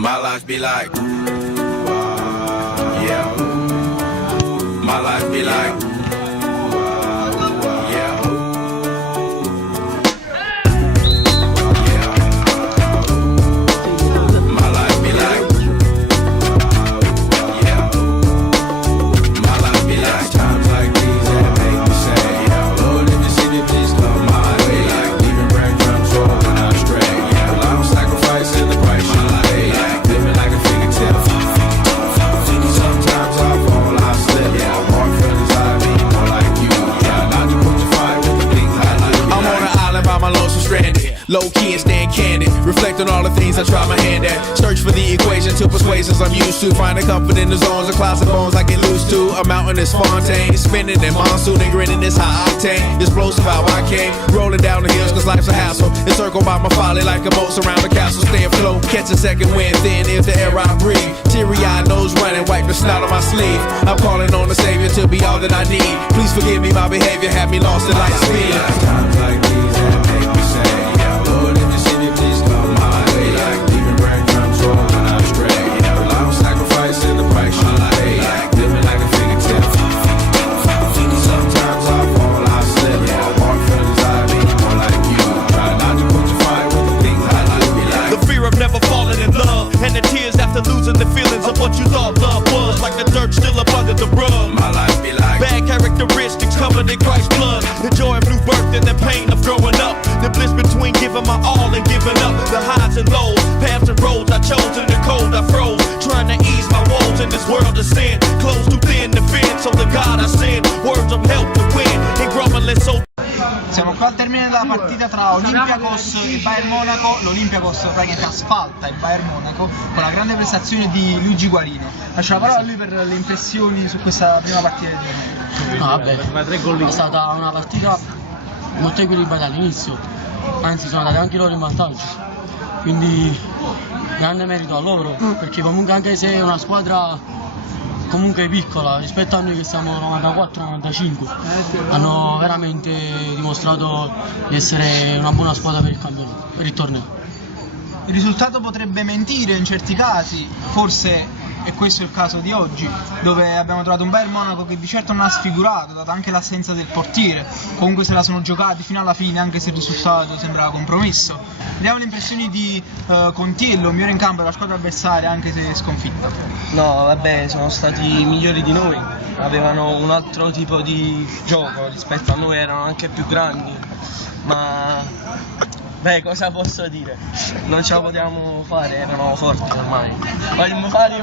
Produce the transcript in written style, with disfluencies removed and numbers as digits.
My life be like, yeah. My life be like, yeah. My life be like, yeah. My life be like times like these that make me say, yeah. Lord, if you see me, please come my way. Like leaving breadcrumbs rolling out straight. Yeah, I'm sacrificing the price you pay. Like living like a fingertip. Sometimes I fall, I slip. Yeah, I'm more feelings, I be more like you. Yeah, not to put the fire with the things I like. I'm on an island by my lonesome stranded. Low key and staying candid. Reflect on all the things I try my hand at. Search for the equation to persuasions I'm used to. Finding comfort in the zones of clouds and bones I get loose to. A mountain is Fontaine. Spinning in monsoon and grinning is high octane. Explosive how I came. Rolling down the hills cause life's a hassle. Encircled by my folly like a moat surround the castle. Stay afloat. Catch a second wind thin is the air I breathe. Teary-eyed nose running. Wipe the snot on my sleeve. I'm calling on the Savior to be all that I need. Please forgive me, my behavior had me lost in light speed. Times like these that make me say, yeah, Lord, if you see me, please come my way. Like leaving breadcrumbs rolling out straight. Yeah, I'm sacrificing the price you pay. Like living like a fingertip. Sometimes I fall, I slip. Yeah, more feelings I be more like you. Try not to put your fire with the things I like. Be like the fear of never falling in love, and the tears after losing the feelings of what you thought love was. Like the dirt still up under the rug. my life be like. Bad characteristics covered in Christ's blood. The joy of new birth and the pain of growing up. The bliss between giving my all and giving up. The highs and lows, paths and roads I chose. In the cold I froze, trying to ease my woes in this world of sin. Close too thin to fit, so the God I send words of help to win. And grumbling so. Siamo qua al termine della partita tra Olympiacos e Bayern Monaco. L'Olympiacos praticamente asfalta il Bayern Monaco con la grande prestazione di Luigi Guarino. Lascio la parola a lui per le impressioni su questa prima partita del torneo. No, vabbè, è stata una partita molto equilibrata all'inizio, anzi sono andati anche loro in vantaggio, quindi grande merito a loro, perché comunque anche se è una squadra comunque piccola rispetto a noi che siamo 94-95, hanno veramente dimostrato di essere una buona squadra per il campionato, per il torneo. Il risultato potrebbe mentire in certi casi, forse è questo il caso di oggi, dove abbiamo trovato un Bayern Monaco che di certo non ha sfigurato, data anche l'assenza del portiere. Comunque se la sono giocati fino alla fine, anche se il risultato sembrava compromesso. Vediamo le impressioni di Contiello, migliore in campo della squadra avversaria, anche se sconfitta. No, vabbè, sono stati migliori di noi, avevano un altro tipo di gioco rispetto a noi, erano anche più grandi, ma beh, cosa posso dire? Non ce la potevamo fare, erano forti ormai. Vogliono fare